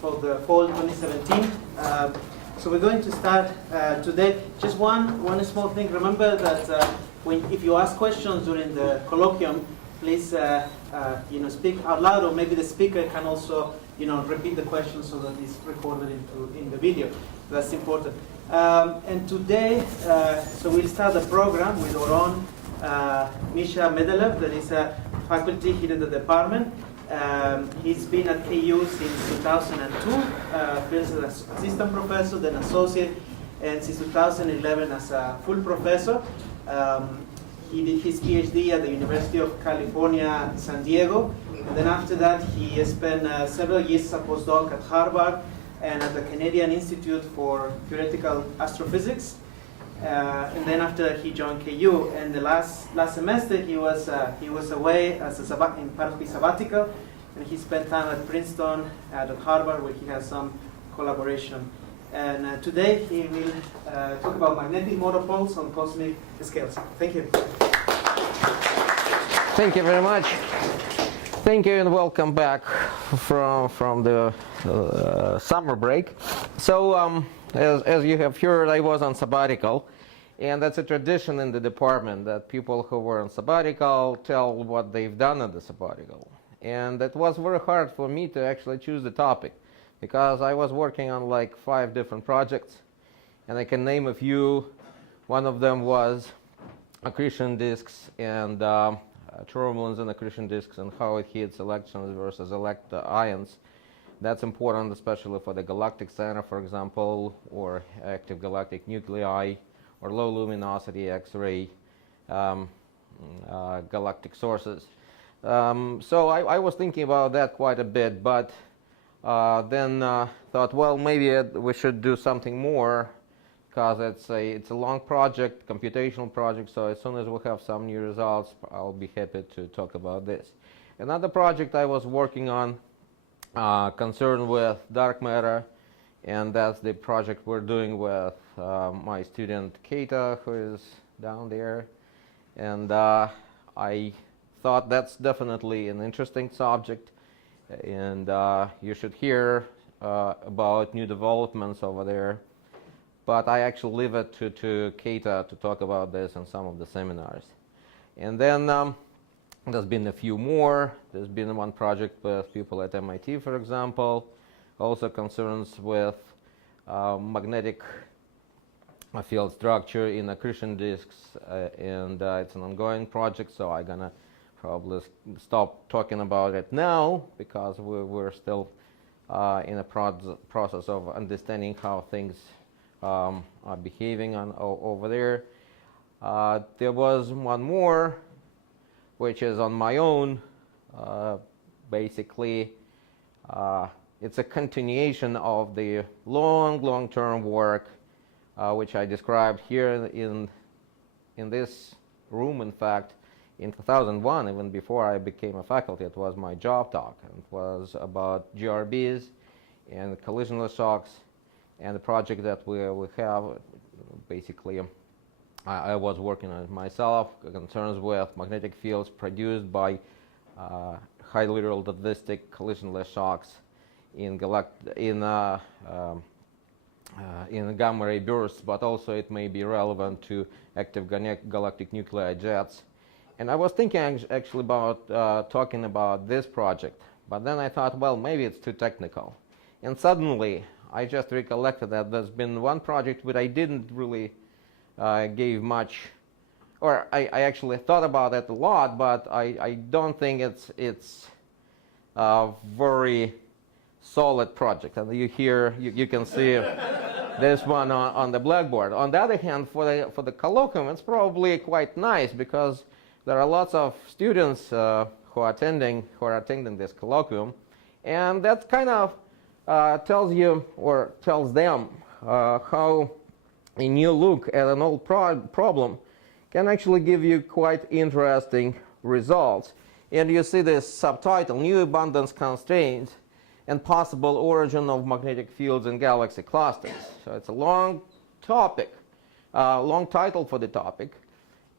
for the fall 2017. So we're going to start today. Just one small thing. Remember that if you ask questions during the colloquium, please speak out loud, or maybe the speaker can also repeat the question so that it's recorded in the video. That's important. And today, so we'll start the program with our own Misha Medvedev, that is a faculty here in the department. He's been at KU since 2002, first as assistant professor, then associate, and since 2011 as a full professor. He did his PhD at the University of California, San Diego. And then after that, he spent several years as a postdoc at Harvard and at the Canadian Institute for Theoretical Astrophysics. And then after he joined KU, and the last semester he was away as in part of his sabbatical, and he spent time at Princeton and at Harvard, where he has some collaboration. And today he will talk about magnetic monopoles on cosmic scales. Thank you. Thank you very much. Thank you and welcome back from the summer break. So as you have heard, I was on sabbatical, and that's a tradition in the department that people who were on sabbatical tell what they've done at the sabbatical. And it was very hard for me to actually choose the topic, because I was working on like 5 different projects, and I can name a few. One of them was accretion disks and turbulence in accretion disks and how it hits electrons versus ions. That's important, especially for the galactic center, for example, or active galactic nuclei, or low luminosity X-ray galactic sources. So I was thinking about that quite a bit, but then thought, well, maybe we should do something more, because it's a long project, computational project. So as soon as we have some new results, I'll be happy to talk about this. Another project I was working on concerned with dark matter, and that's the project we're doing with my student Keita, who is down there. And I thought that's definitely an interesting subject, and you should hear about new developments over there. But I actually leave it to Keita to talk about this in some of the seminars. And then there's been a few more. There's been one project with people at MIT, for example, also concerns with magnetic field structure in accretion disks, and it's an ongoing project, so I'm gonna probably stop talking about it now, because we're still in a process of understanding how things are behaving over there. There was one more, which is on my own. Basically, it's a continuation of the long-term work which I described here in this room. In fact, in 2001, even before I became a faculty, it was my job talk. It was about GRBs and collisionless shocks, and the project that we have, basically, I was working on it myself, concerns with magnetic fields produced by highly relativistic collisionless shocks in gamma ray bursts, but also it may be relevant to active galactic nuclei jets. And I was thinking actually about talking about this project, but then I thought, well, maybe it's too technical. And suddenly I just recollected that there's been one project which I didn't really gave much, or I actually thought about it a lot, but I don't think it's a very solid project. And you can see this one on the blackboard. On the other hand, for the colloquium, it's probably quite nice, because there are lots of students who are attending this colloquium, and that kind of tells you, or tells them, how a new look at an old problem can actually give you quite interesting results. And you see this subtitle, New Abundance Constraints and Possible Origin of Magnetic Fields in Galaxy Clusters. So it's a long topic, long title for the topic.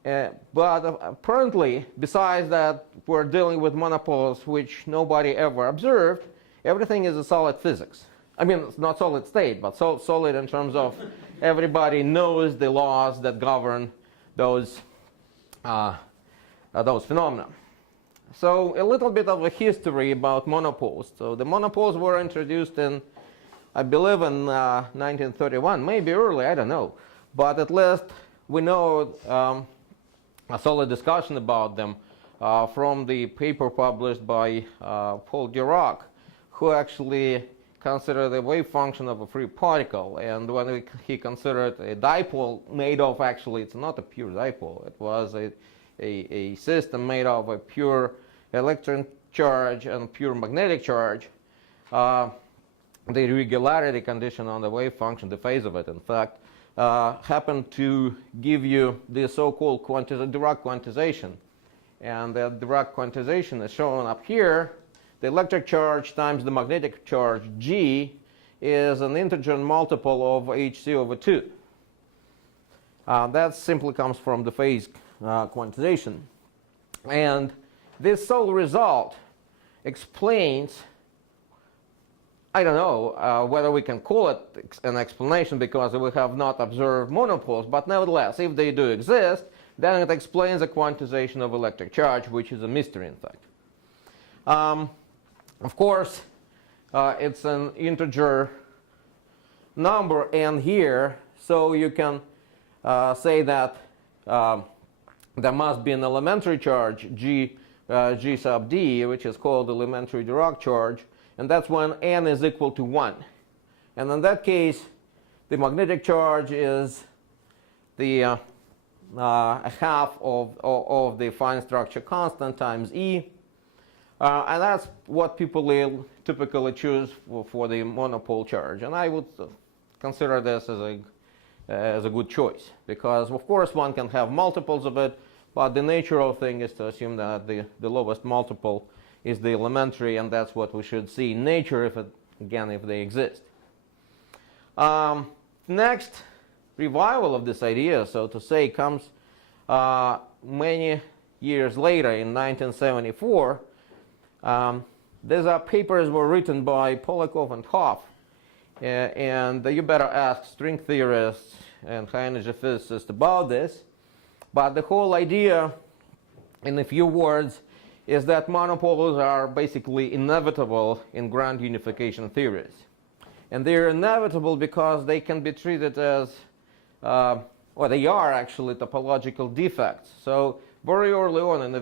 But apparently, besides that, we're dealing with monopoles which nobody ever observed, everything is a solid physics. I mean, it's not solid state, but solid in terms of everybody knows the laws that govern those phenomena. So a little bit of a history about monopoles. So the monopoles were introduced in, I believe, in 1931, maybe early, I don't know. But at least we know a solid discussion about them from the paper published by Paul Dirac, who actually considered the wave function of a free particle. And when he considered a dipole made of, actually, it's not a pure dipole, it was a system made of a pure electron charge and pure magnetic charge, the regularity condition on the wave function, the phase of it, in fact, happened to give you the so-called Dirac quantization. And that Dirac quantization is shown up here. The electric charge times the magnetic charge, G, is an integer multiple of hc over 2. That simply comes from the phase quantization. And this sole result explains, I don't know whether we can call it an explanation because we have not observed monopoles, but nevertheless, if they do exist, then it explains the quantization of electric charge, which is a mystery, in fact. Of course, it's an integer number n here, so you can say that there must be an elementary charge, G sub d, which is called elementary Dirac charge, and that's when n is equal to 1. And in that case, the magnetic charge is the a half of the fine structure constant times E. And that's what people typically choose for the monopole charge. And I would consider this as a good choice, because of course one can have multiples of it, but the nature of thing is to assume that the lowest multiple is the elementary, and that's what we should see in nature if they exist. Next revival of this idea, so to say, comes many years later in 1974. These papers were written by Polakov and Hoff, and you better ask string theorists and high-energy physicists about this. But the whole idea, in a few words, is that monopoles are basically inevitable in grand unification theories. And they're inevitable because they can be treated as, well, they are actually topological defects. So very early on in a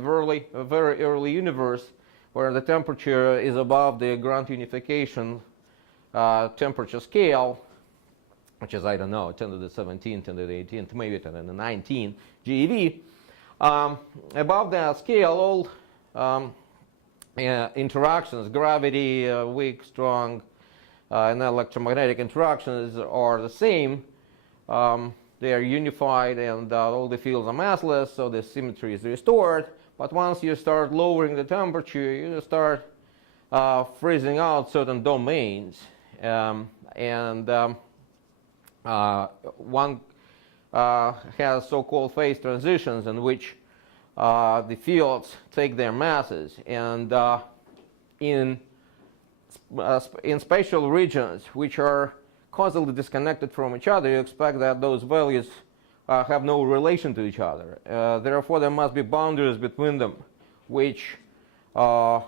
very early universe, where the temperature is above the grand unification temperature scale, which is, I don't know, 10 to the 17th, 10 to the 18th, maybe 10 to the 19 GeV. Above that scale, all interactions, gravity, weak, strong, and electromagnetic interactions are the same. They are unified, and all the fields are massless, so the symmetry is restored. But once you start lowering the temperature, you start freezing out certain domains. One has so-called phase transitions in which the fields take their masses. And in spatial regions which are causally disconnected from each other, you expect that those values have no relation to each other. Therefore, there must be boundaries between them, which are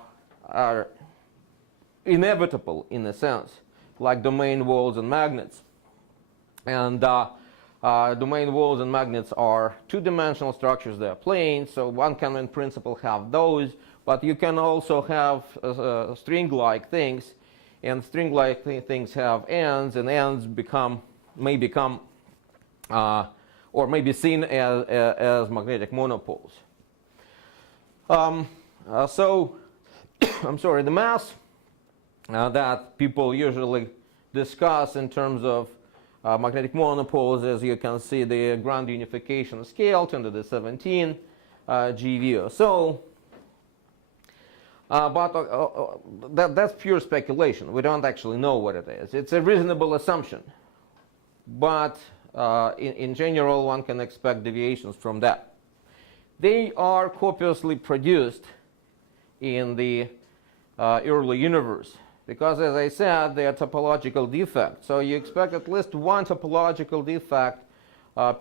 inevitable in a sense, like domain walls and magnets. And domain walls and magnets are two-dimensional structures. They are planes, so one can in principle have those, but you can also have string-like things, and string-like things have ends, and ends may become or may be seen as magnetic monopoles. So, I'm sorry, the mass that people usually discuss in terms of magnetic monopoles, as you can see, the grand unification scale, 10 to the 17 GeV or so. But that's pure speculation. We don't actually know what it is. It's a reasonable assumption. But in general, one can expect deviations from that. They are copiously produced in the early universe. because, as I said, they are topological defects. So you expect at least one topological defect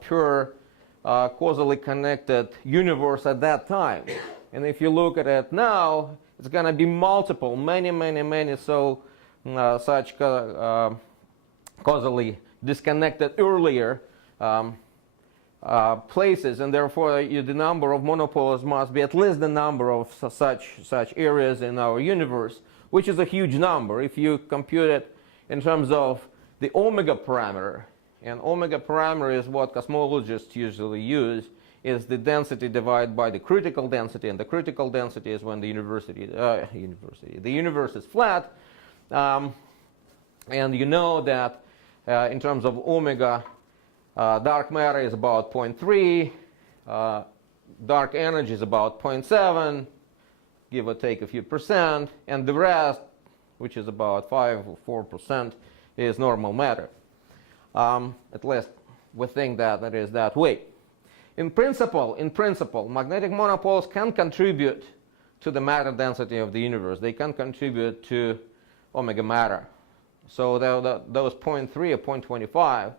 per causally connected universe at that time. And if you look at it now, it's going to be multiple, many such causally disconnected earlier places, and therefore the number of monopoles must be at least the number of such areas in our universe, which is a huge number if you compute it in terms of the omega parameter. And omega parameter is what cosmologists usually use, is the density divided by the critical density, and the critical density is when the the universe is flat. And you know that in terms of omega, dark matter is about 0.3, dark energy is about 0.7, give or take a few percent, and the rest, which is about 5 or 4%, is normal matter. At least we think that it is that way. In principle, magnetic monopoles can contribute to the matter density of the universe. They can contribute to omega matter. So those 0.3 or 0.25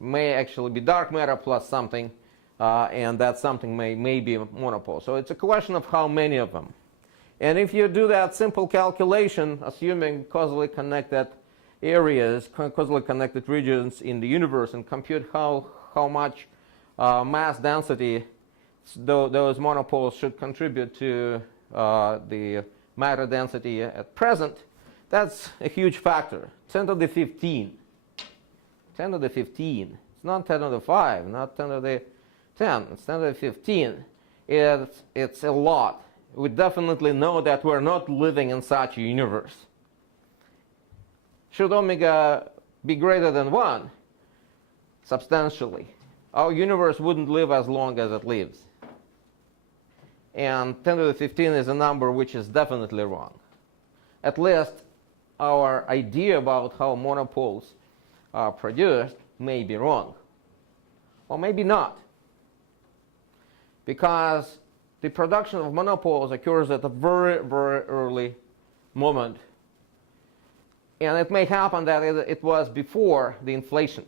may actually be dark matter plus something, and that something may be a monopole. So it's a question of how many of them. And if you do that simple calculation, assuming causally connected areas, causally connected regions in the universe, and compute how much mass density those monopoles should contribute to the matter density at present, that's a huge factor. 10 to the 15. 10 to the 15. It's not 10 to the 5, not 10 to the 10. It's 10 to the 15. It's a lot. We definitely know that we're not living in such a universe. Should omega be greater than 1? Substantially. Our universe wouldn't live as long as it lives. And 10 to the 15 is a number which is definitely wrong. At least our idea about how monopoles are produced may be wrong. Or maybe not. Because the production of monopoles occurs at a very, very early moment. And it may happen that it was before the inflation.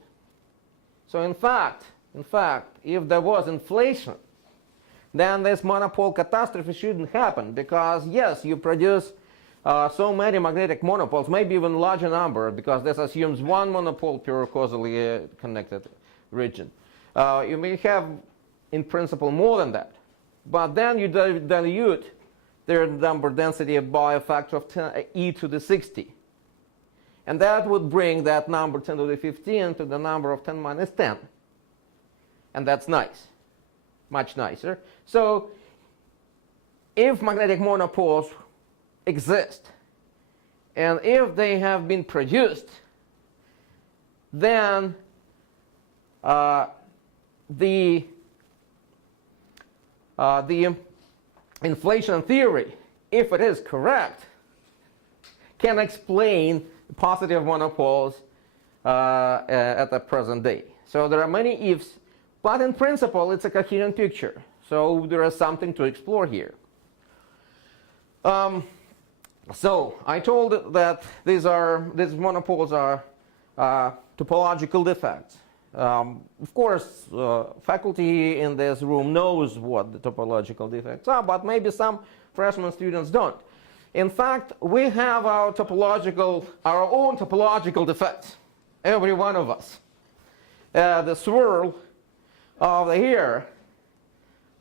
So in fact, if there was inflation, then this monopole catastrophe shouldn't happen, because yes, you produce so many magnetic monopoles, maybe even larger number, because this assumes one monopole per causally connected region. You may have, in principle, more than that. But then you dilute their number density by a factor of 10, e to the 60. And that would bring that number 10 to the 15 to the number of 10 minus 10. And that's nice. Much nicer. So if magnetic monopoles exist, and if they have been produced, then the inflation theory, if it is correct, can explain positive monopoles at the present day. So there are many ifs, but in principle it's a coherent picture. So there is something to explore here. So I told that these monopoles are topological defects. Of course, faculty in this room knows what the topological defects are, but maybe some freshman students don't. In fact, we have our own topological defects, every one of us. The swirl of the hair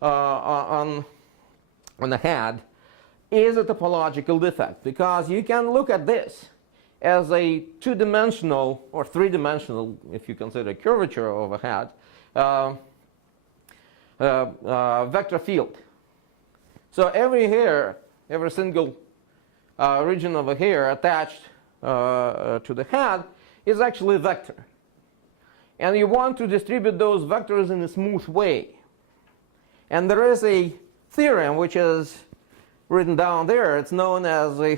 on the head is a topological defect, because you can look at this as a two-dimensional or three-dimensional, if you consider curvature of a head, vector field. So every hair, every single region of a hair attached to the head is actually a vector. And you want to distribute those vectors in a smooth way. And there is a theorem which is written down there. It's known as a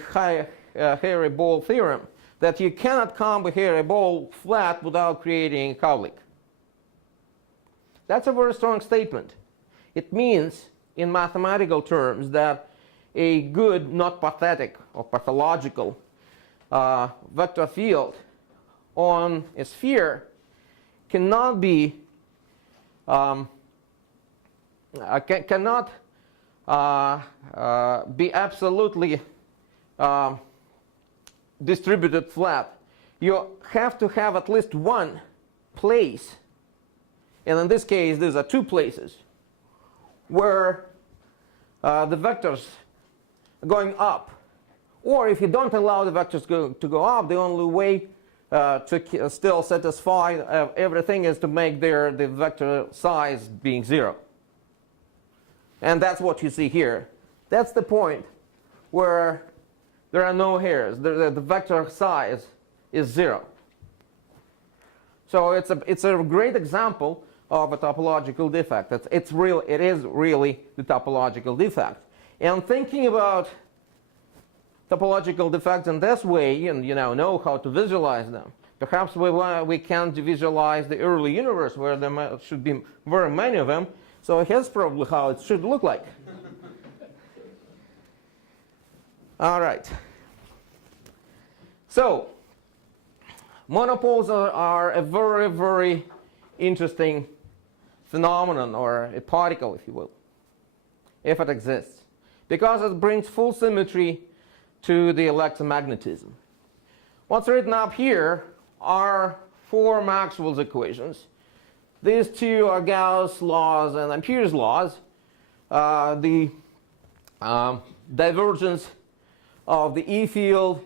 hairy ball theorem, that you cannot comb a hairy ball flat without creating a cowlick. That's a very strong statement. It means, in mathematical terms, that a good, not pathetic or pathological vector field on a sphere cannot be absolutely distributed flat. You have to have at least one place, and in this case these are two places, where the vectors are going up. Or if you don't allow the vectors to go up, the only way to still satisfy everything is to make the vector size being 0. And that's what you see here. That's the point where there are no hairs. The vector size is 0. So it's a great example of a topological defect. It is really the topological defect. And thinking about topological defects in this way, and you now know how to visualize them, perhaps we can't visualize the early universe where there should be very many of them. So here's probably how it should look like. All right. So monopoles are a very, very interesting phenomenon, or a particle, if you will, if it exists, because it brings full symmetry to the electromagnetism. What's written up here are 4 Maxwell's equations. These 2 are Gauss laws and Ampere's laws. The divergence of the E field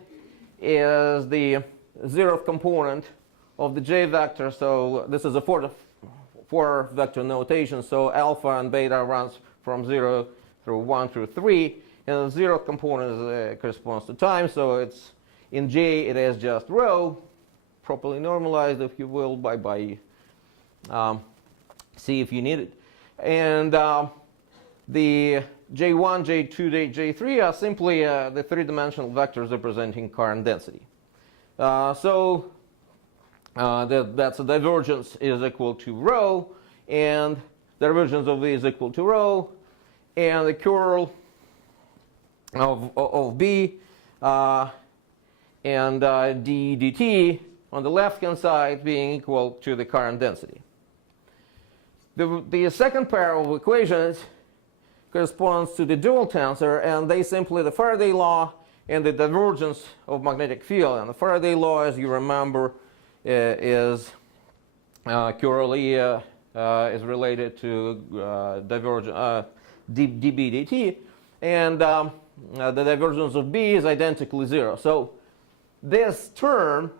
is the 0th component of the J vector. So this is a 4 vector notation. So alpha and beta runs from 0 through 1 through 3. And the 0th component corresponds to time. So it's in J it is just rho, properly normalized, if you will, by C if you need it. And the J1, J2, J3 are simply the 3-dimensional vectors representing current density. So that's a divergence is equal to rho, and the divergence of V is equal to rho, and the curl of B and d dt on the left-hand side being equal to the current density. The second pair of equations corresponds to the dual tensor, and they simply the Faraday law and the divergence of magnetic field. And the Faraday law, as you remember, is curl E is related to dB dt, and the divergence of B is identically 0. So this term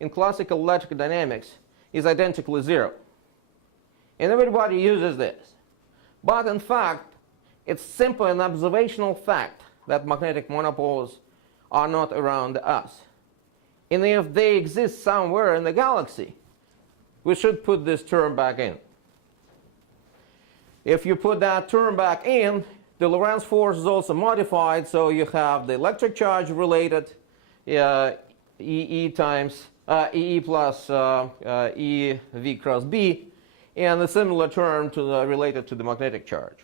in classical electrical dynamics is identically 0. And everybody uses this. But in fact, it's simply an observational fact that magnetic monopoles are not around us. And if they exist somewhere in the galaxy, we should put this term back in. If you put that term back in, the Lorentz force is also modified, so you have the electric charge related EE times EE plus EV cross B, and a similar term related to the magnetic charge.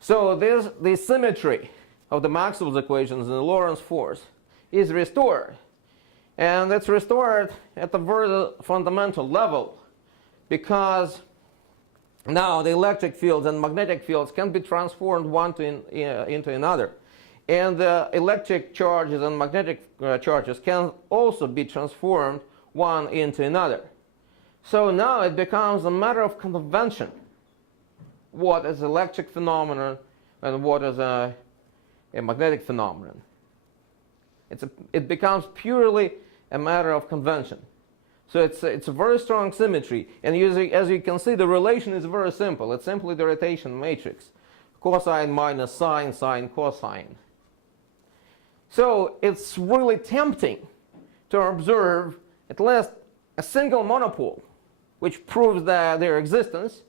So the symmetry of the Maxwell's equations and the Lorentz force is restored. And it's restored at a very fundamental level, because now the electric fields and magnetic fields can be transformed one into another. And the electric charges and magnetic charges can also be transformed one into another. So now it becomes a matter of convention what is electric phenomenon and what is a magnetic phenomenon. It becomes purely a matter of convention. So it's a very strong symmetry. And as you can see, the relation is very simple. It's simply the rotation matrix. Cosine minus sine, sine, cosine. So it's really tempting to observe at least a single monopole, which proves their existence.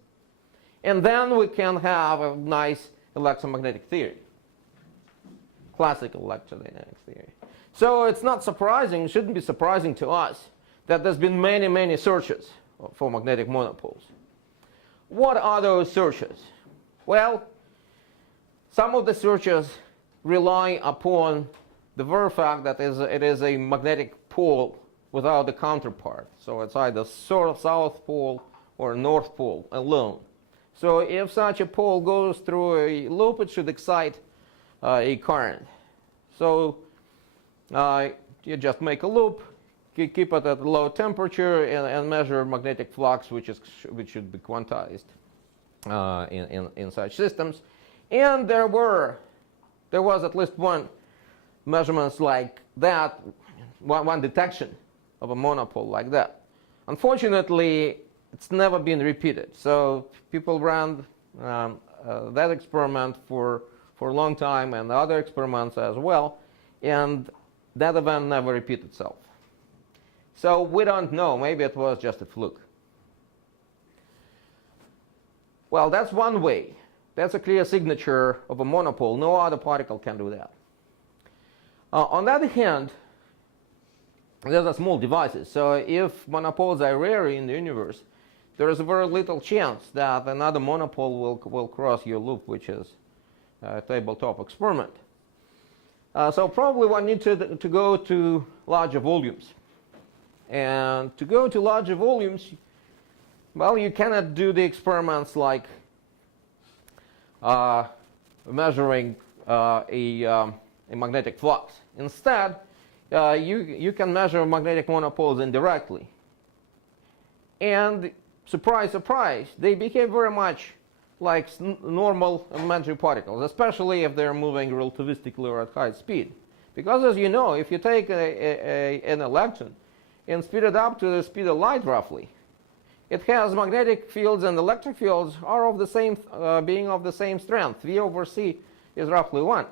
And then we can have a nice electromagnetic theory, classical electrodynamics theory. So it's not surprising, it shouldn't be surprising to us, that there's been many, many searches for magnetic monopoles. What are those searches? Well, some of the searches rely upon the very fact that it is a magnetic pole without the counterpart. So it's either south pole or north pole alone. So if such a pole goes through a loop, it should excite a current. So you just make a loop, keep it at a low temperature, and measure magnetic flux, which should be quantized in such systems. And there was at least one measurements like that, one detection of a monopole like that. Unfortunately, it's never been repeated. So people ran that experiment for a long time, and other experiments as well, and that event never repeated itself. So we don't know. Maybe it was just a fluke. Well, that's one way. That's a clear signature of a monopole. No other particle can do that. On the other hand, there are small devices. So if monopoles are rare in the universe, there is very little chance that another monopole will cross your loop, which is a tabletop experiment. So probably one needs to go to larger volumes. And to go to larger volumes, well, you cannot do the experiments like measuring a magnetic flux. Instead, you can measure magnetic monopoles indirectly. And surprise, surprise, they behave very much like normal elementary particles, especially if they're moving relativistically or at high speed. Because as you know, if you take an electron and speed it up to the speed of light roughly, it has magnetic fields and electric fields are of the same, being of the same strength. V over C is roughly 1.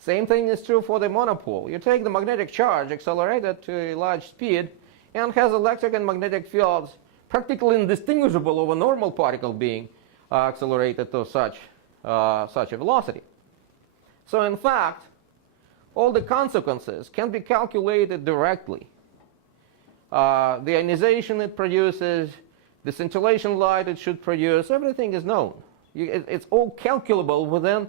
Same thing is true for the monopole. You take the magnetic charge, accelerate it to a large speed, and has electric and magnetic fields practically indistinguishable of a normal particle being accelerated to such a velocity. So in fact, all the consequences can be calculated directly. The ionization it produces, the scintillation light it should produce, everything is known. It's all calculable within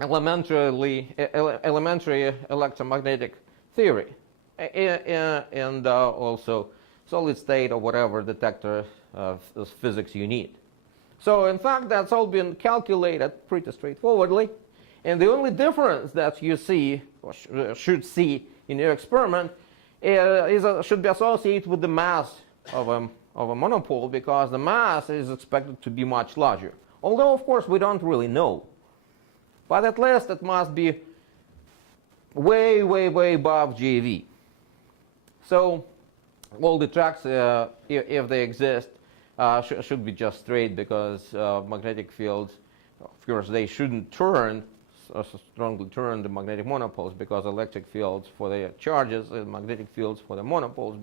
elementary electromagnetic theory, and also solid state or whatever detector of physics you need. So in fact, that's all been calculated pretty straightforwardly. And the only difference that you see, or should see in your experiment, should be associated with the mass of a monopole, because the mass is expected to be much larger. Although, of course, we don't really know. But at least it must be way, way, way above GeV. So all the tracks, if they exist, should be just straight, because magnetic fields, of course, they shouldn't turn, strongly turn the magnetic monopoles, because electric fields for the charges and magnetic fields for the monopoles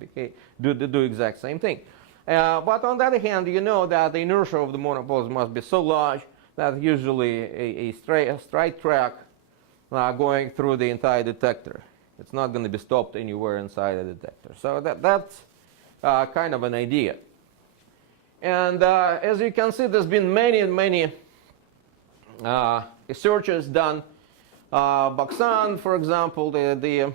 do exact same thing. But on the other hand, you know that the inertia of the monopoles must be so large that usually a straight track going through the entire detector. It's not going to be stopped anywhere inside the detector. So that's kind of an idea. And as you can see, there's been many researches done. Boxan, for example, the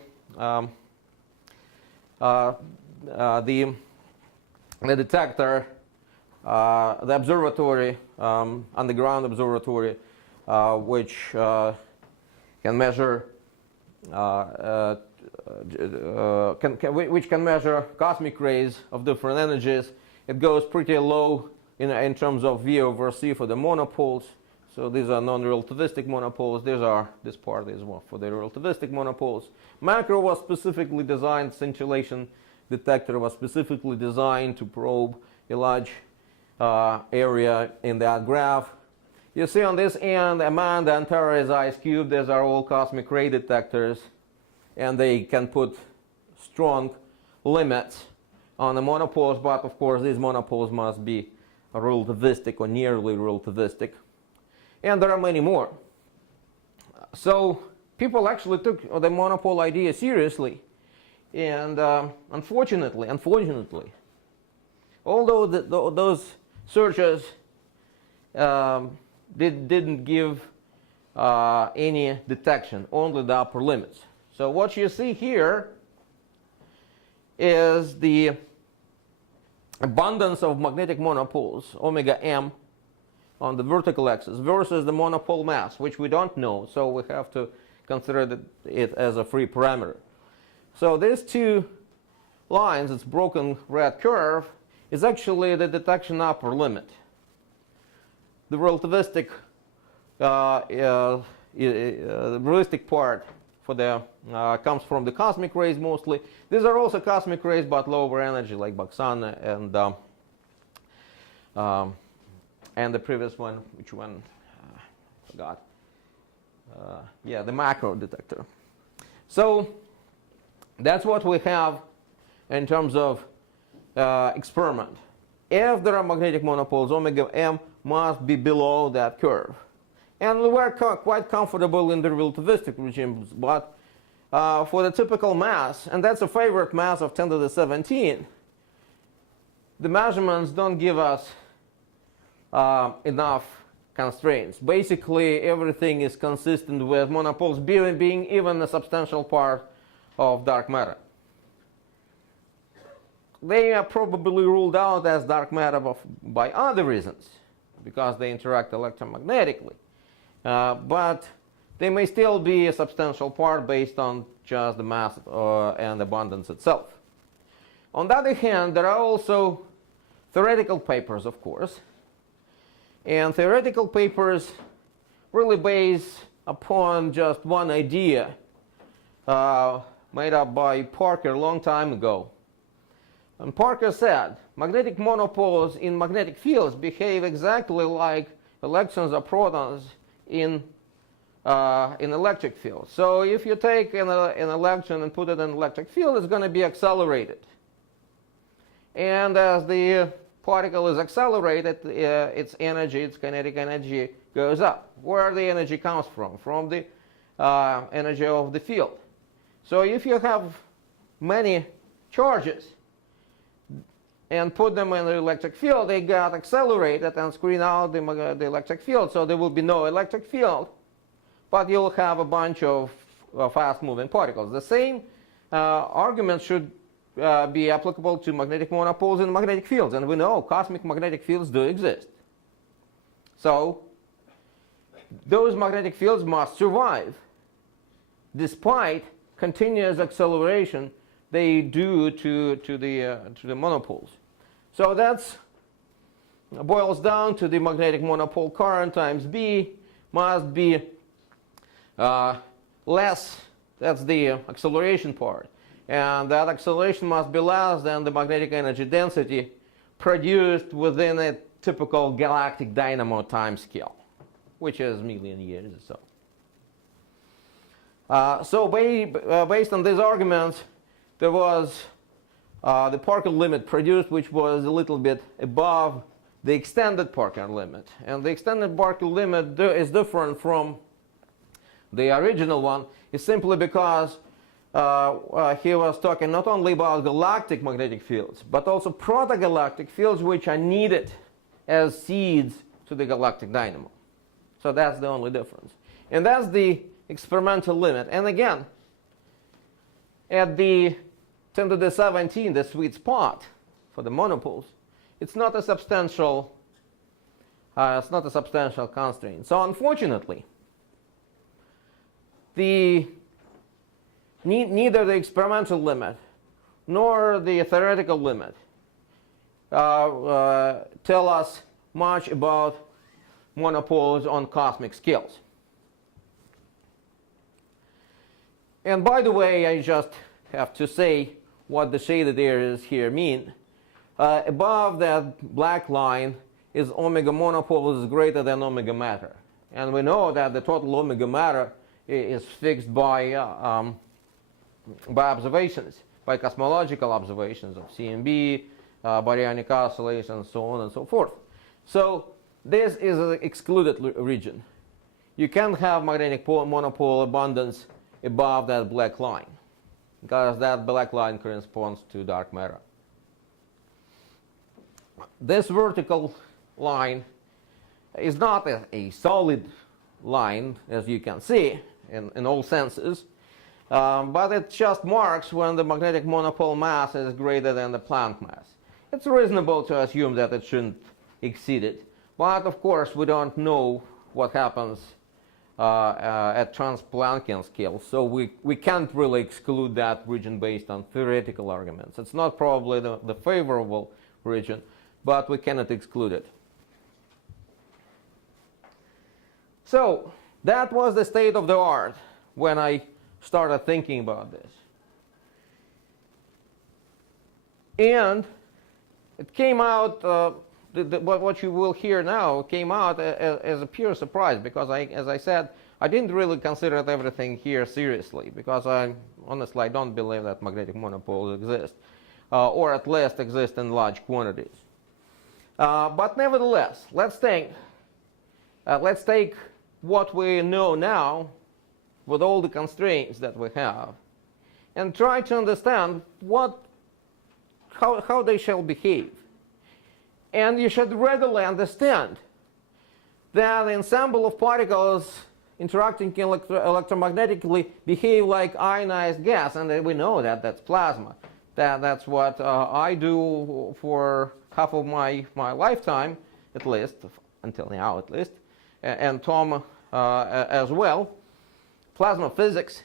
detector, the observatory, underground observatory, which can measure which can measure cosmic rays of different energies. It goes pretty low in terms of V over C for the monopoles. So these are non-relativistic monopoles. This part is one for the relativistic monopoles. Macro was specifically designed, scintillation detector was specifically designed to probe a large area in that graph. You see on this end, Amman, the Antares ice cube, these are all cosmic ray detectors, and they can put strong limits on the monopoles, but of course these monopoles must be relativistic or nearly relativistic. And there are many more. So people actually took the monopole idea seriously. And unfortunately, although those searches didn't give any detection, only the upper limits. So what you see here is the abundance of magnetic monopoles, omega m, on the vertical axis versus the monopole mass, which we don't know, so we have to consider it as a free parameter. So these two lines, its broken red curve, is actually the detection upper limit. The relativistic part for the comes from the cosmic rays mostly. These are also cosmic rays, but lower energy, like boson and the previous one, which one? Forgot. Yeah, the macro detector. So that's what we have in terms of experiment. If there are magnetic monopoles, omega m must be below that curve. And we're quite comfortable in the relativistic regimes, but for the typical mass, and that's a favorite mass of 10 to the 17, the measurements don't give us enough constraints. Basically, everything is consistent with monopoles being even a substantial part of dark matter. They are probably ruled out as dark matter by other reasons, because they interact electromagnetically. But they may still be a substantial part based on just the mass and abundance itself. On the other hand, there are also theoretical papers, of course. And theoretical papers really base upon just one idea made up by Parker a long time ago. And Parker said, magnetic monopoles in magnetic fields behave exactly like electrons or protons in electric fields. So if you take an electron and put it in an electric field, it's going to be accelerated. And as the particle is accelerated, its energy, its kinetic energy, goes up. Where the energy comes from? From the energy of the field. So if you have many charges and put them in the electric field, they get accelerated and screen out the electric field, so there will be no electric field, but you'll have a bunch of fast-moving particles. The same argument should be applicable to magnetic monopoles in magnetic fields, and we know cosmic magnetic fields do exist. So those magnetic fields must survive despite continuous acceleration they do to the monopoles. So that boils down to the magnetic monopole current times B must be less, that's the acceleration part. And that acceleration must be less than the magnetic energy density produced within a typical galactic dynamo time scale, which is million years or so. So based on these arguments, there was the Parker limit produced, which was a little bit above the extended Parker limit. And the extended Parker limit is different from the original one, is simply because he was talking not only about galactic magnetic fields, but also protogalactic fields which are needed as seeds to the galactic dynamo. So that's the only difference. And that's the experimental limit. And again, at the 10 to the 17, the sweet spot for the monopoles, it's not a substantial constraint. So unfortunately, neither the experimental limit nor the theoretical limit tell us much about monopoles on cosmic scales. And by the way, I just have to say what the shaded areas here mean. Above that black line is omega monopoles is greater than omega matter. And we know that the total omega matter is fixed by observations, by cosmological observations of CMB, baryonic oscillations, so on and so forth. So this is an excluded region. You can't have magnetic monopole abundance above that black line, because that black line corresponds to dark matter. This vertical line is not a solid line, as you can see, in all senses. But it just marks when the magnetic monopole mass is greater than the Planck mass. It's reasonable to assume that it shouldn't exceed it. But of course, we don't know what happens at trans-Planckian scale. So we can't really exclude that region based on theoretical arguments. It's not probably the favorable region, but we cannot exclude it. So that was the state of the art when I started thinking about this. And it came out, what you will hear now came out as a pure surprise, because as I said, I didn't really consider everything here seriously, because honestly I don't believe that magnetic monopoles exist, or at least exist in large quantities. But nevertheless, let's take what we know now with all the constraints that we have and try to understand how they shall behave. And you should readily understand that the ensemble of particles interacting electromagnetically behave like ionized gas, and we know that that's plasma. That's what I do for half of my lifetime, at least, until now at least, and Tom as well, plasma physics.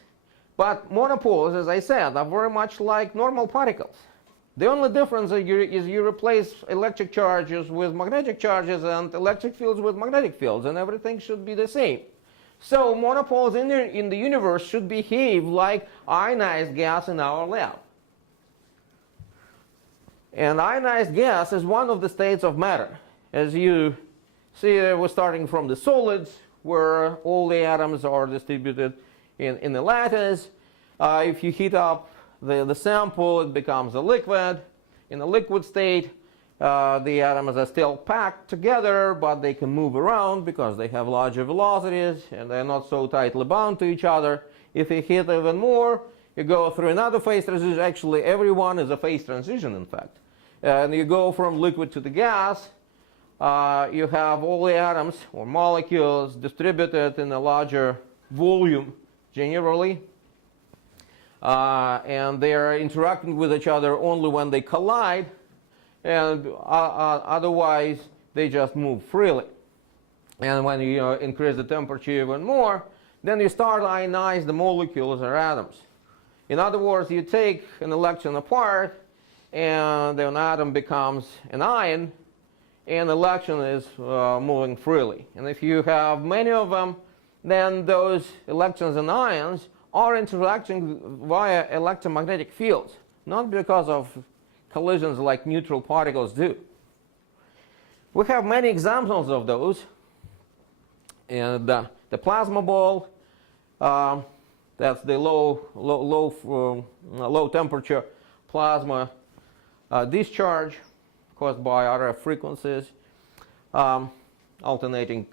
But monopoles, as I said, are very much like normal particles. The only difference is you replace electric charges with magnetic charges and electric fields with magnetic fields, and everything should be the same. So monopoles in the universe should behave like ionized gas in our lab. And ionized gas is one of the states of matter. As you see, we're starting from the solids, where all the atoms are distributed in the lattice. If you heat up the sample, it becomes a liquid. In a liquid state, the atoms are still packed together, but they can move around because they have larger velocities and they're not so tightly bound to each other. If you heat even more, you go through another phase transition. Actually, every one is a phase transition, in fact. And you go from liquid to the gas. You have all the atoms or molecules distributed in a larger volume generally. And they are interacting with each other only when they collide, and otherwise they just move freely. And when you increase the temperature even more, then you start to ionize the molecules or atoms. In other words, you take an electron apart, and an atom becomes an ion, and the electron is moving freely. And if you have many of them, then those electrons and ions are interacting via electromagnetic fields, not because of collisions like neutral particles do. We have many examples of those. And the plasma ball, that's the low temperature plasma discharge caused by RF frequencies, alternating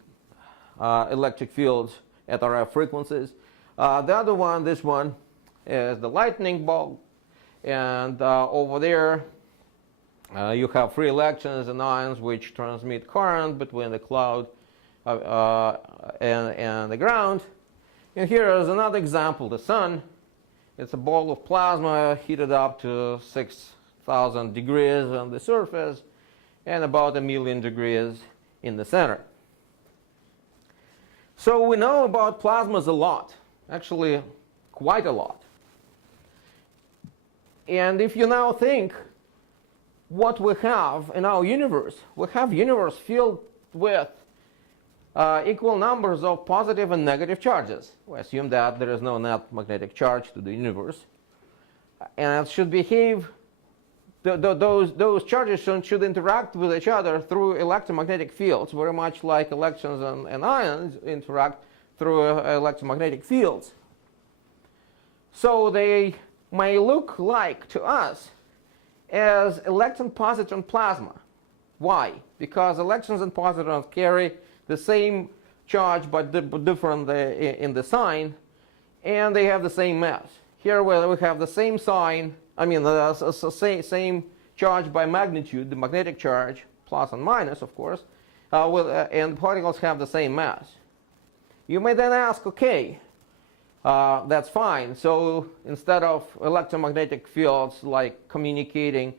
electric fields at RF frequencies. The other one, this one, is the lightning bolt, and over there you have free electrons and ions which transmit current between the cloud and the ground. And here is another example, the sun. It's a ball of plasma heated up to 6,000 degrees on the surface and about 1,000,000 degrees in the center. So we know about plasmas a lot. Actually, quite a lot. And if you now think what we have in our universe, we have a universe filled with equal numbers of positive and negative charges. We assume that there is no net magnetic charge to the universe. And it should behave, those charges should interact with each other through electromagnetic fields, very much like electrons and ions interact through electromagnetic fields. So they may look like to us as electron-positron plasma. Why? Because electrons and positrons carry the same charge but different in the sign, and they have the same mass. Here we have the same sign, same charge by magnitude, the magnetic charge, plus and minus, of course, and particles have the same mass. You may then ask, okay, that's fine. So instead of electromagnetic fields like communicating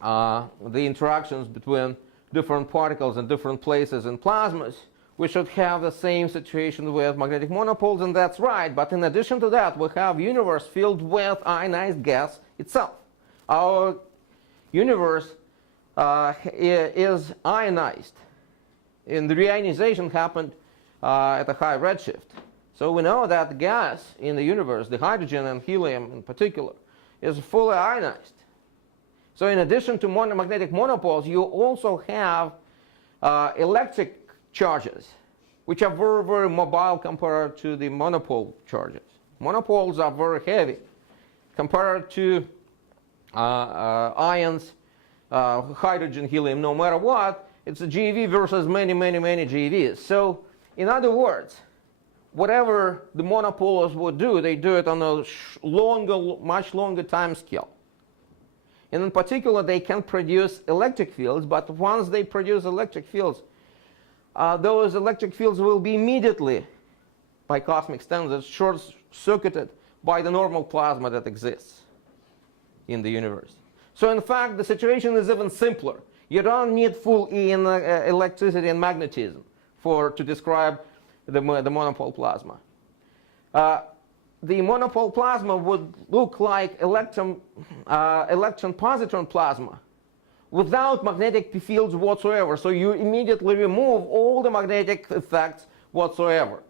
the interactions between different particles in different places in plasmas, we should have the same situation with magnetic monopoles, and that's right. But in addition to that, we have universe filled with ionized gas itself. Our universe is ionized, and the reionization happened at a high redshift. So we know that the gas in the universe, the hydrogen and helium in particular, is fully ionized. So in addition to magnetic monopoles, you also have electric charges, which are very, very mobile compared to the monopole charges. Monopoles are very heavy compared to ions, hydrogen, helium, no matter what. It's a GeV versus many, many, many GeVs. So in other words, whatever the monopoles would do, they do it on a much longer time scale. And in particular, they can produce electric fields, but once they produce electric fields, those electric fields will be immediately, by cosmic standards, short-circuited by the normal plasma that exists in the universe. So in fact, the situation is even simpler. You don't need full E in electricity and magnetism to describe the monopole plasma. The monopole plasma would look like electron-positron plasma without magnetic fields whatsoever. So you immediately remove all the magnetic effects whatsoever.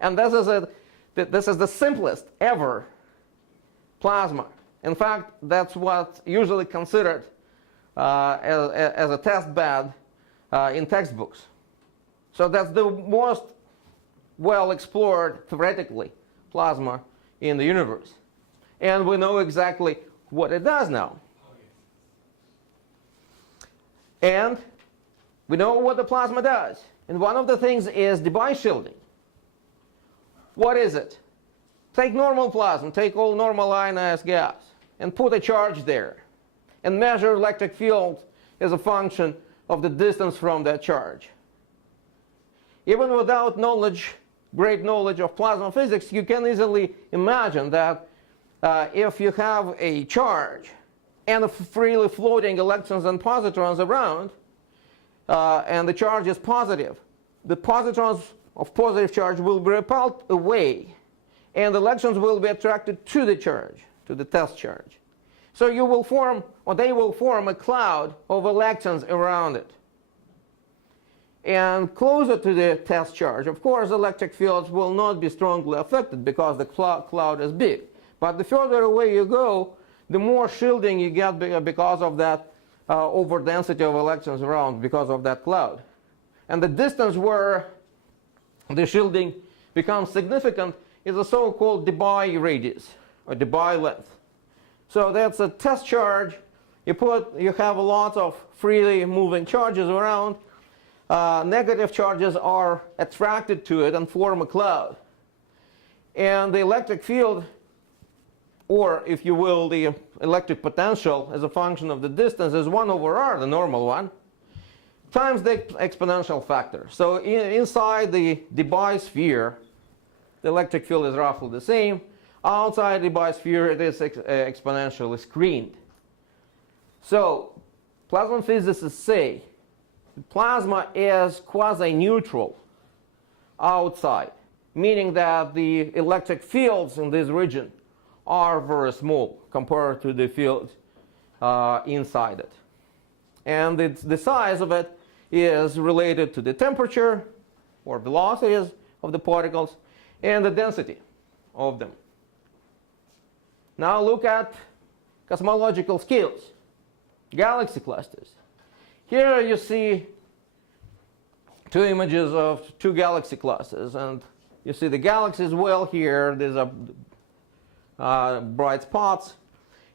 And this is the simplest ever plasma. In fact, that's what's usually considered as a test bed in textbooks. So that's the most well explored theoretically plasma in the universe. And we know exactly what it does now. And we know what the plasma does. And one of the things is Debye shielding. What is it? Take normal plasma, take all normal ionized gas, and put a charge there. And measure electric field as a function of the distance from that charge. Even without great knowledge of plasma physics, you can easily imagine that if you have a charge and freely floating electrons and positrons around, and the charge is positive, the positrons of positive charge will be repelled away, and the electrons will be attracted to the charge, to the test charge. So you will form, or they will form, a cloud of electrons around it. And closer to the test charge, of course, electric fields will not be strongly affected because the cloud is big. But the further away you go, the more shielding you get because of that overdensity of electrons around, because of that cloud. And the distance where the shielding becomes significant is a so-called Debye radius, or Debye length. So that's a test charge. You have a lot of freely moving charges around. Negative charges are attracted to it and form a cloud. And the electric field, or if you will, the electric potential as a function of the distance, is 1 over r, the normal one, times the exponential factor. So inside the Debye sphere, the electric field is roughly the same. Outside the Debye sphere, it is exponentially screened. So plasma physicists say plasma is quasi-neutral outside, meaning that the electric fields in this region are very small compared to the fields inside it. And the size of it is related to the temperature or velocities of the particles and the density of them. Now look at cosmological scales, galaxy clusters. Here you see 2 images of 2 galaxy clusters, and you see the galaxies well here. These are bright spots,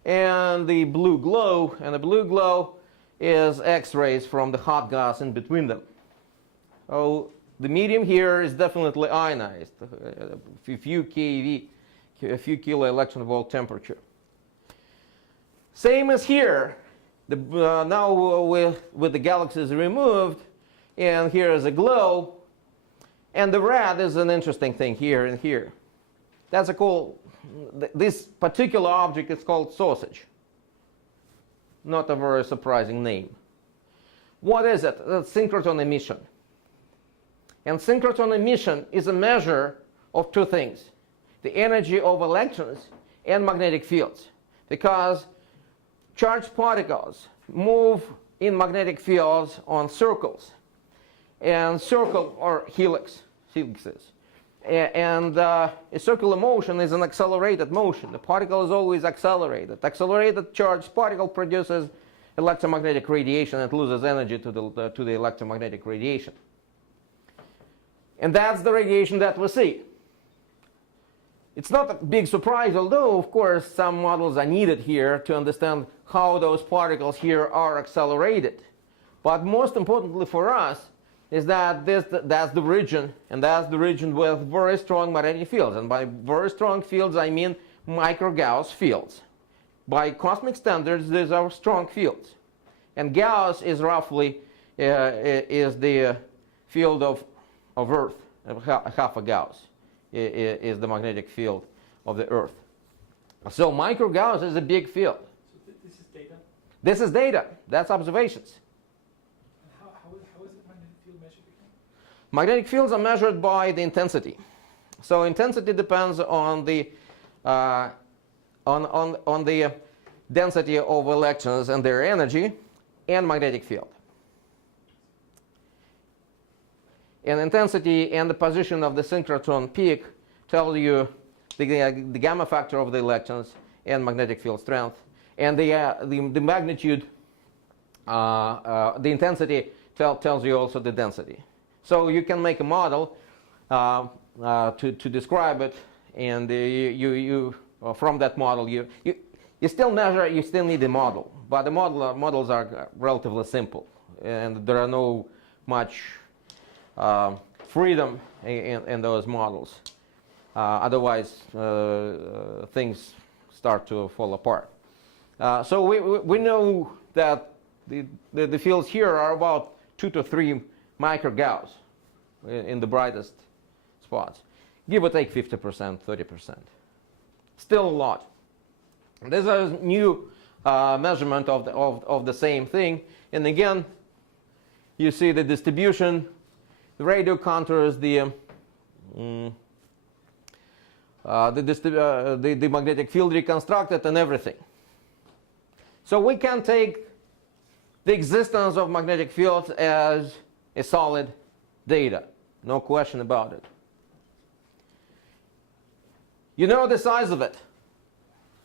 and the blue glow. And the blue glow is X-rays from the hot gas in between them. So the medium here is definitely ionized, a few keV, a few kilo electron volt temperature. Same as here. Now with the galaxies removed, and here is a glow, And the red is an interesting thing here and here. That's a cool, this particular object is called sausage. Not a very surprising name. What is it? That's synchrotron emission. And synchrotron emission is a measure of two things: the energy of electrons and magnetic fields. Because charged particles move in magnetic fields on circles. And circle or helixes. And a circular motion is an accelerated motion. The particle is always accelerated. Accelerated charged particle produces electromagnetic radiation. It loses energy to the electromagnetic radiation. And that's the radiation that we see. It's not a big surprise, although, of course, some models are needed here to understand how those particles here are accelerated. But most importantly for us is that that's the region, and that's the region with very strong magnetic fields. And by very strong fields, I mean micro-Gauss fields. By cosmic standards, these are strong fields. And Gauss is roughly is the field of Earth. Half a Gauss is the magnetic field of the Earth. So micro-Gauss is a big field. So this is data? This is data. That's observations. And how is the magnetic field measured again? Magnetic fields are measured by the intensity. So intensity depends on the on the density of electrons and their energy and magnetic field. And intensity and the position of the synchrotron peak tell you the gamma factor of the electrons and magnetic field strength. And the magnitude, the intensity tells you also the density. So you can make a model to describe it, and from that model you still measure. You still need a model, but the models are relatively simple, and there are no much freedom in those models. Otherwise, things start to fall apart. So we know that the fields here are about 2 to 3 micro-Gauss in the brightest spots. Give or take 50%, 30%. Still a lot. This is a new measurement of the same thing. And again, you see the distribution. The radio contours the magnetic field reconstructed and everything. So we can take the existence of magnetic fields as a solid data. No question about it. You know the size of it.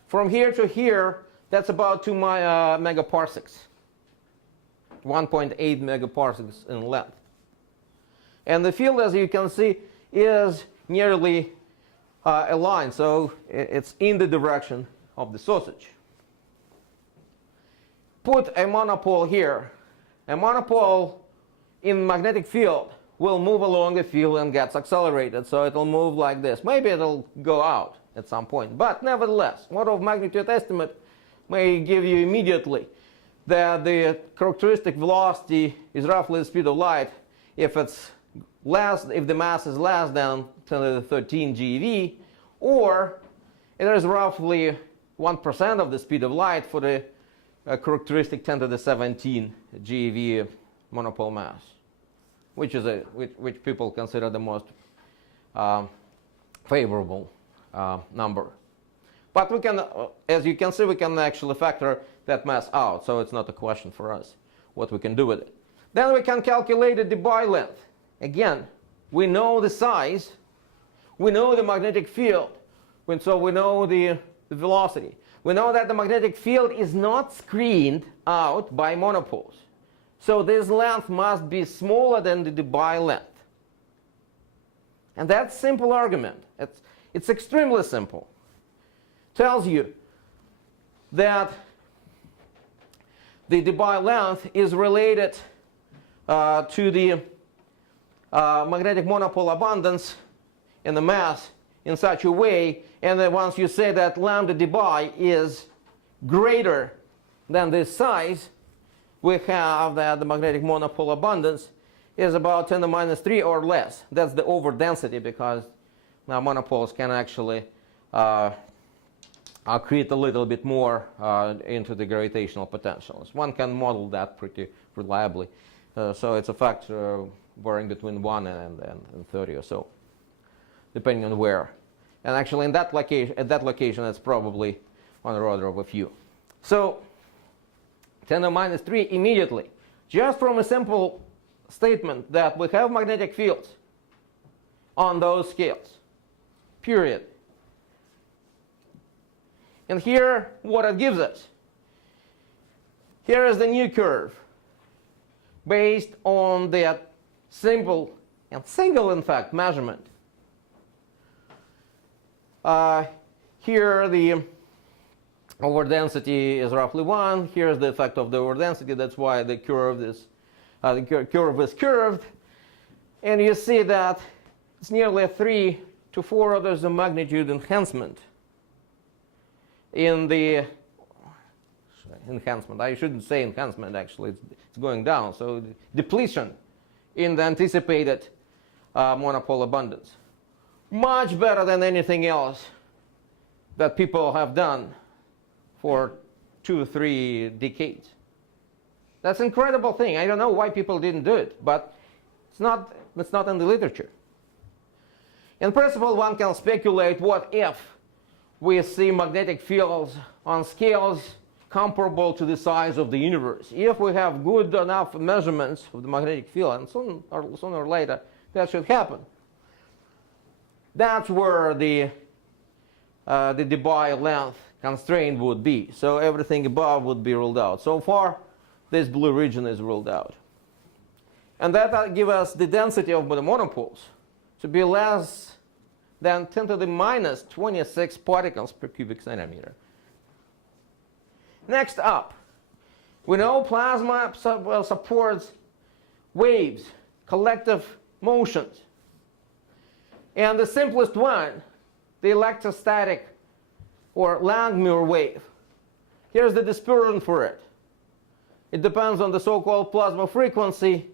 From here to here, that's about 2 megaparsecs. 1.8 megaparsecs in length. And the field, as you can see, is nearly aligned. So it's in the direction of the sausage. Put a monopole here. A monopole in magnetic field will move along the field and gets accelerated. So it will move like this. Maybe it will go out at some point. But nevertheless, order of magnitude estimate may give you immediately that the characteristic velocity is roughly the speed of light if the mass is less than 10 to the 13 GeV, or it is roughly 1% of the speed of light for the characteristic 10 to the 17 GeV monopole mass, which people consider the most favorable number. But we can, as you can see, we can actually factor that mass out, so it's not a question for us what we can do with it. Then we can calculate the Debye length. Again, we know the size, we know the magnetic field, and so we know the velocity. We know that the magnetic field is not screened out by monopoles. So this length must be smaller than the Debye length. And that's simple argument. It's extremely simple. Tells you that the Debye length is related to the magnetic monopole abundance and the mass in such a way, and then once you say that lambda Debye is greater than this size, we have that the magnetic monopole abundance is about 10 to the minus 3 or less. That's the overdensity, because now monopoles can actually accrete a little bit more into the gravitational potentials. One can model that pretty reliably. So it's a factor varying between 1 and 30 or so, depending on where. And actually in that location, at that location, it's probably on the order of a few. So 10 to the minus 3 immediately, just from a simple statement that we have magnetic fields on those scales, period. And here, what it gives us. Here is the new curve based on that simple and single, in fact, measurement. Here the overdensity is roughly 1. Here's the effect of the overdensity. That's why the curve is curved. And you see that it's nearly a 3 to 4 orders of magnitude enhancement in the enhancement. I shouldn't say enhancement, actually. It's going down. So depletion in the anticipated monopole abundance. Much better than anything else that people have done for 2 or 3 decades. That's an incredible thing. I don't know why people didn't do it, but it's not in the literature. In principle, one can speculate what if we see magnetic fields on scales comparable to the size of the universe. If we have good enough measurements of the magnetic field, and sooner or later that should happen, that's where the Debye length constraint would be. So everything above would be ruled out. So far, this blue region is ruled out. And that gives us the density of the monopoles to be less than 10 to the minus 26 particles per cubic centimeter. Next up, we know plasma supports waves, collective motions. And the simplest one, the electrostatic or Langmuir wave. Here's the dispersion for it. It depends on the so-called plasma frequency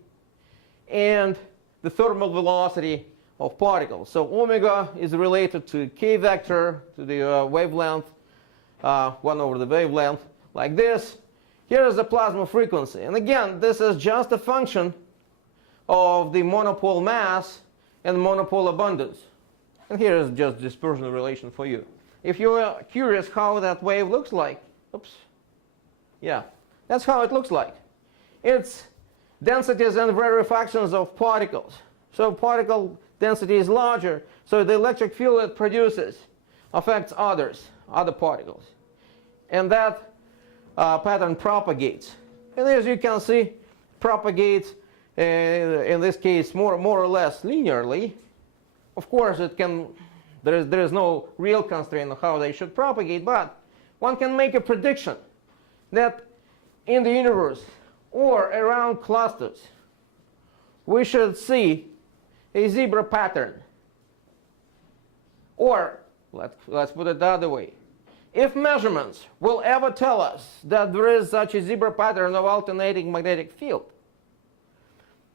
and the thermal velocity of particles. So omega is related to k vector, to the wavelength, 1 over the wavelength, like this. Here is the plasma frequency. And again, this is just a function of the monopole mass and monopole abundance. And here is just dispersion relation for you. If you are curious how that wave looks like, oops, yeah, that's how it looks like. It's densities and rarefactions of particles. So particle density is larger, so the electric field it produces affects other particles. And that pattern propagates. And as you can see, propagates, in this case, more or less linearly. Of course, there is no real constraint on how they should propagate, but one can make a prediction that in the universe or around clusters, we should see a zebra pattern. Or, let's put it the other way. If measurements will ever tell us that there is such a zebra pattern of alternating magnetic field,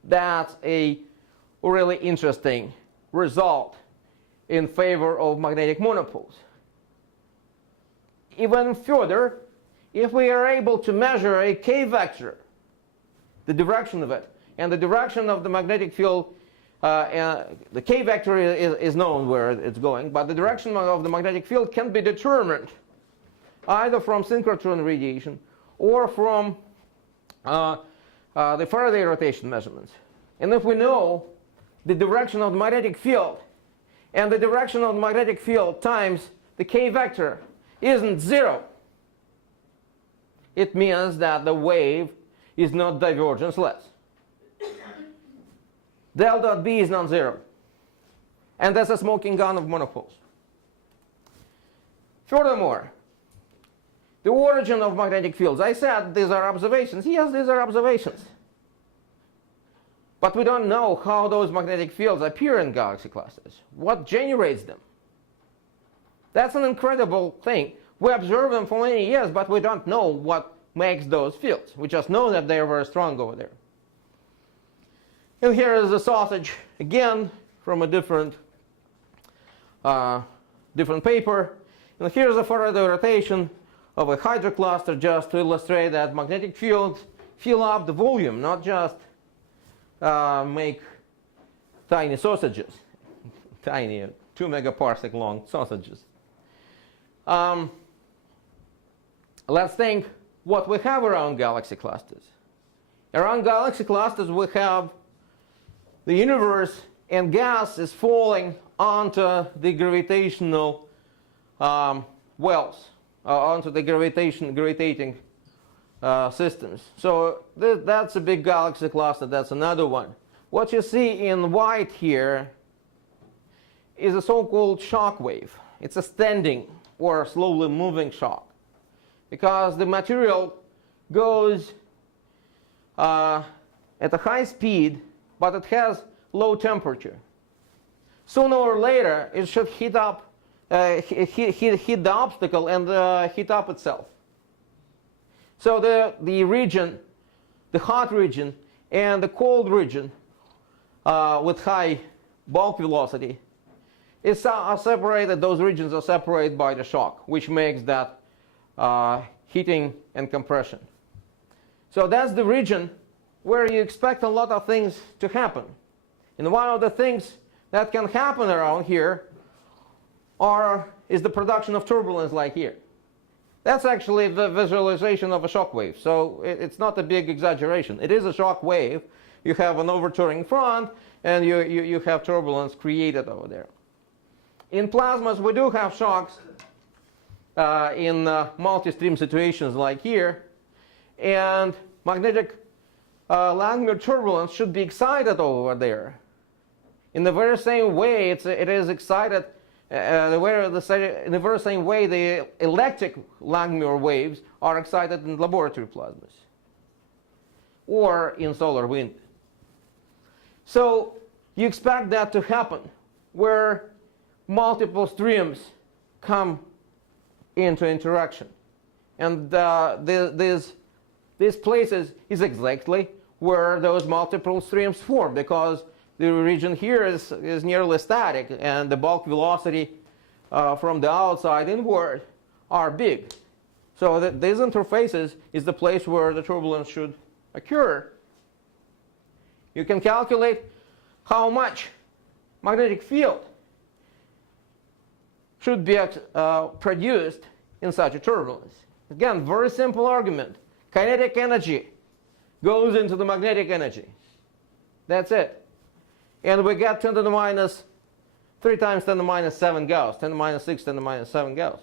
that's a really interesting result in favor of magnetic monopoles. Even further, if we are able to measure a k vector, the direction of it, and the direction of the magnetic field, the k vector is known where it's going, but the direction of the magnetic field can be determined either from synchrotron radiation or from the Faraday rotation measurements. And if we know the direction of the magnetic field and the direction of the magnetic field times the k vector isn't 0, it means that the wave is not divergence-less. Del dot B is non-zero. And that's a smoking gun of monopoles. Furthermore, the origin of magnetic fields. I said these are observations. Yes, these are observations. But we don't know how those magnetic fields appear in galaxy clusters. What generates them? That's an incredible thing. We observe them for many years, but we don't know what makes those fields. We just know that they are very strong over there. And here is the sausage again from a different paper. And here's a Faraday rotation of a hydrocluster, just to illustrate that magnetic fields fill up the volume, not just make tiny sausages, tiny 2 megaparsec long sausages. Let's think what we have around galaxy clusters. Around galaxy clusters we have the universe, and gas is falling onto the gravitational wells, onto the gravitating systems. So that's a big galaxy cluster. That's another one. What you see in white here is a so-called shock wave. It's a standing or slowly moving shock, because the material goes at a high speed, but it has low temperature. Sooner or later, it should hit up, hit the obstacle and heat up itself. So the region, the hot region and the cold region with high bulk velocity are separated. Those regions are separated by the shock, which makes that heating and compression. So that's the region where you expect a lot of things to happen. And one of the things that can happen around here is the production of turbulence, like here. That's actually the visualization of a shock wave. So it's not a big exaggeration. It is a shock wave. You have an overturning front, and you have turbulence created over there. In plasmas, we do have shocks in multi-stream situations like here. And magnetic Langmuir turbulence should be excited over there. In the very same way, it is excited, in the very same way the electric Langmuir waves are excited in laboratory plasmas or in solar wind. So you expect that to happen where multiple streams come into interaction. And these places is exactly where those multiple streams form, because the region here is nearly static, and the bulk velocity from the outside inward are big. So these interfaces is the place where the turbulence should occur. You can calculate how much magnetic field should be produced in such a turbulence. Again, very simple argument. Kinetic energy goes into the magnetic energy. That's it. And we get 10 to the minus 3 times 10 to the minus 7 Gauss, 10 to the minus 6, 10 to the minus 7 Gauss.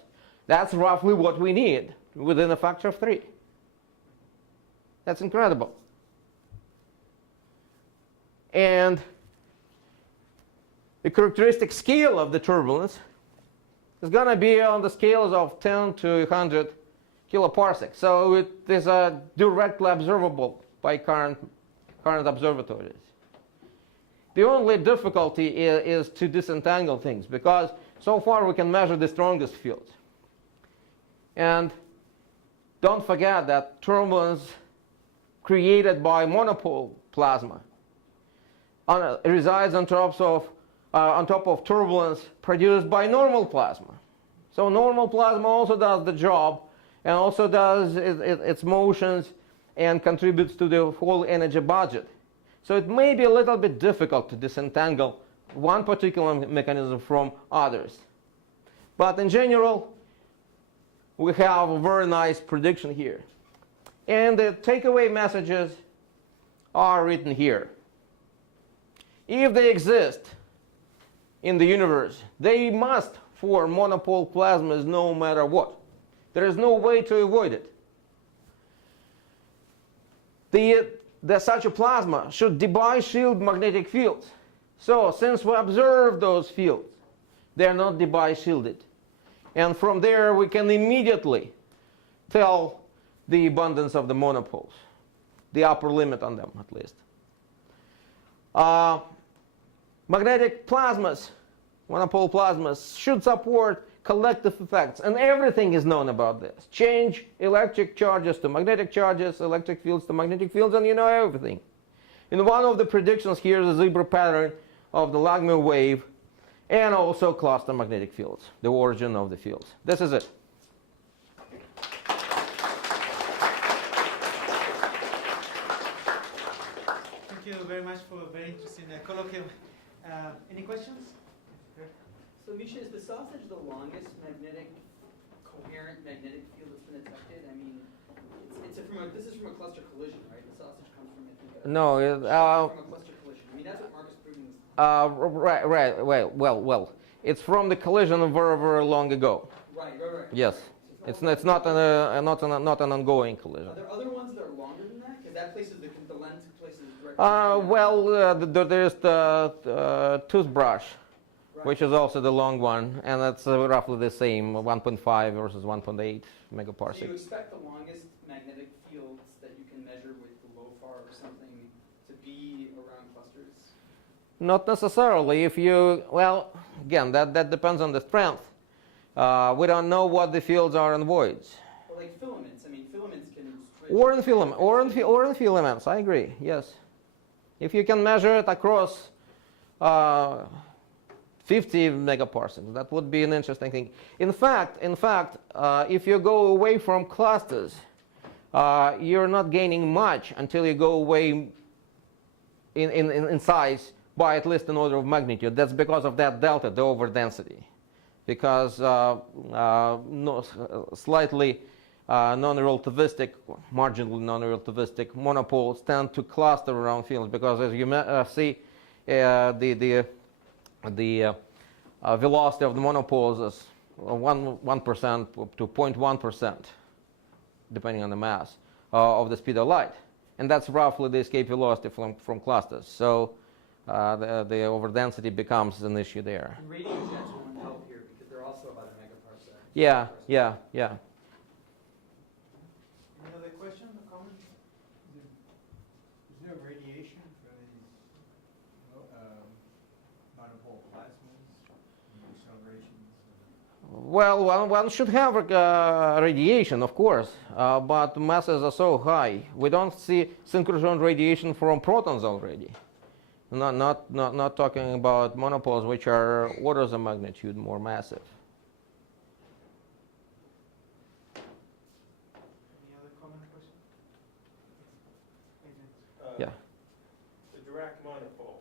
That's roughly what we need within a factor of 3. That's incredible. And the characteristic scale of the turbulence is going to be on the scales of 10 to 100 kiloparsecs. So it is directly observable by current observatories. The only difficulty is to disentangle things, because so far we can measure the strongest fields. And don't forget that turbulence created by monopole plasma resides on top of turbulence produced by normal plasma. So normal plasma also does the job, and also does its motions and contributes to the whole energy budget. So it may be a little bit difficult to disentangle one particular mechanism from others. But in general, we have a very nice prediction here. And the takeaway messages are written here. If they exist in the universe, they must form monopole plasmas no matter what. There is no way to avoid it. Such a plasma should Debye shield magnetic fields. So since we observe those fields, they are not Debye shielded. And from there we can immediately tell the abundance of the monopoles, the upper limit on them at least. Magnetic plasmas, monopole plasmas, should support collective effects, and everything is known about this. Change electric charges to magnetic charges, electric fields to magnetic fields, and you know everything. In one of the predictions, here is a zebra pattern of the Langmuir wave, and also cluster magnetic fields, the origin of the fields. This is it. Thank you very much for a very interesting colloquium. Any questions? So Misha, is the sausage the longest magnetic, coherent magnetic field that's been detected? I mean, this is from a cluster collision, right? The sausage comes from, I think, No, from a cluster collision. I mean, that's what Marcus proved in this. right. Well. It's from the collision very, very long ago. Right. Yes. Right. It's not an ongoing collision. Are there other ones that are longer than that? Because that places the lens places directly. There's the toothbrush, Right. which is also the long one, and it's roughly the same, 1.5 versus 1.8 So you megaparsec. expect the longest magnetic fields that you can measure with the LOFAR or something to be around clusters? Not necessarily. Again, that depends on the strength. We don't know what the fields are in voids. Or like filaments. I mean, filaments can switch. Or in filaments, I agree, yes. If you can measure it across 50 megaparsecs, that would be an interesting thing. In fact, if you go away from clusters, you're not gaining much until you go away in size by at least an order of magnitude. That's because of that delta, the overdensity. Because slightly non-relativistic, marginally non-relativistic monopoles tend to cluster around fields, because as you see, the velocity of the monopoles is 1% to 0.1%, depending on the mass of the speed of light. And that's roughly the escape velocity from clusters. So the overdensity becomes an issue there. And radio jets won't help here because they're also about a megaparsec. Yeah. Any other questions or comments? Is there radiation from these monopole plasmas, accelerations? Well, one should have radiation, of course, but masses are so high. We don't see synchrotron radiation from protons already. Not talking about monopoles, which are orders of magnitude more massive. Any other comment or question? Yeah. The Dirac monopole.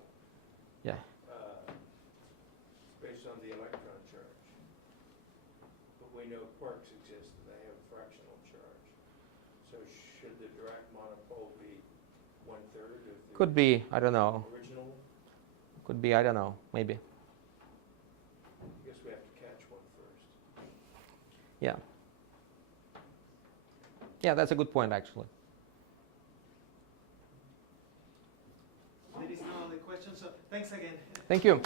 Yeah. It's based on the electron charge. But we know quarks exist and they have fractional charge. So should the Dirac monopole be 1/3 of the Could be, I don't know. original? Could be, I don't know, maybe. I guess we have to catch one first. Yeah. Yeah, that's a good point, actually. There is no other questions, so thanks again. Thank you.